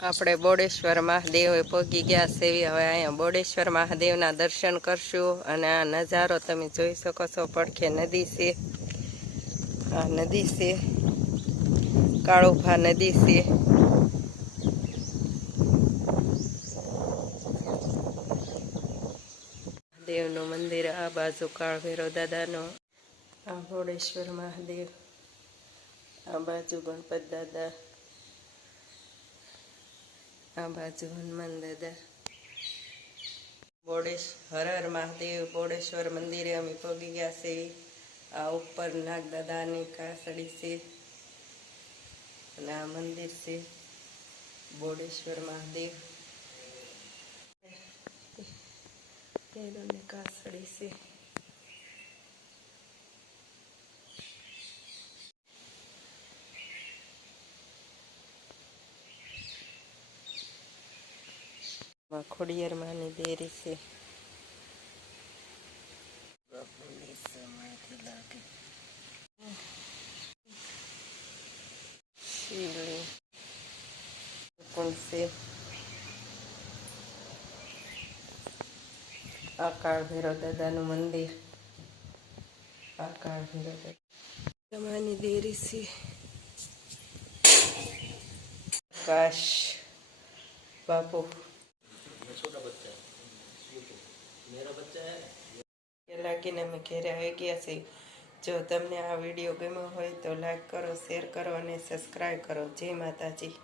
આપણે બોડેશ્વર મહાદેવે પહોંચી ગયા છે. હવે અહીંયા બોડેશ્વર મહાદેવના દર્શન કરશું અને આ નજારો તમે જોઈ શકો છો. પડખે નદી છે, આ નદી છે, કાળુભા નદી છે. દેવનું મંદિર આ બાજુ કાળભૈરવ દાદાનો, આ બોડેશ્વર મહાદેવ, આ બાજુ ગણપત દાદા, આ બાજુ હનુમાન દાદા. હર હર મહાદેવ. બોડેશ્વર મંદિરે અમે પગી ગયા છે. આ ઉપર નાગ દાદાની કાસડી છે અને આ મંદિર છે બોડેશ્વર મહાદેવ. કાસડી છે. ખોડિયાર માની દેરી છે. આ કાળભૈરવ દાદાનું મંદિર, આ કાળભૈરવ દાદા માની દેરી છે. કાશ બાપુ લાગીને અમે ઘેરે આવી ગયા છીએ. જો તમને આ વિડીયો ગમ્યો હોય તો લાઈક કરો, શેર કરો અને સબસ્ક્રાઈબ કરો. જય માતાજી.